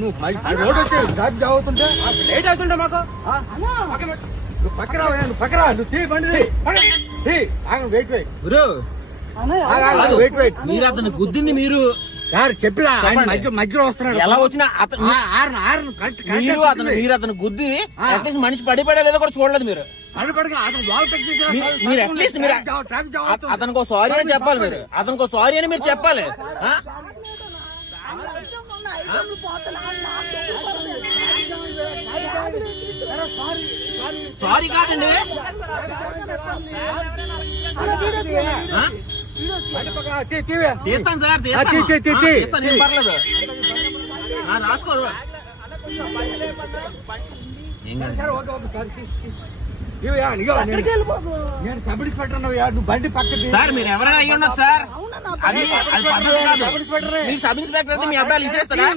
నువ్వు రోడ్ వచ్చి జాబ్ అవుతుంటే లేట్ అవుతుంటే మాకు నువ్వు పక్కరా నువ్వు తీ బండి వెయిట్ గురు వెయిట్ మీరు అతను గుద్దింది మీరు సార్ చెప్పిలా మధ్యలో వస్తున్నాడు ఎలా వచ్చినా మీరు అతను గుద్ది అట్లీస్ట్ మనిషి పడిపడే లేదో కూడా చూడలేదు మీరు. మీరు అట్లీస్ట్ మీరు అతనికి సారీ అని చెప్పాలి. మీరు అతనికి సారీ అని మీరు చెప్పాలి. సారీ కాదండి, తీస్తాను సార్, తీస్తాను, ఏం పర్లేదు, రాసుకో. సబ్ ఇన్స్పెక్టర్ నువ్వు బండి పక్కన సార్ మీరు ఎవరైనా అయ్యి ఉండదు సార్. అది పద్ధతి కాదు. మీరు సబ్ ఇన్స్పెక్టర్ అయితే మీ అబ్బాయిలు ఇచ్చేస్తారా?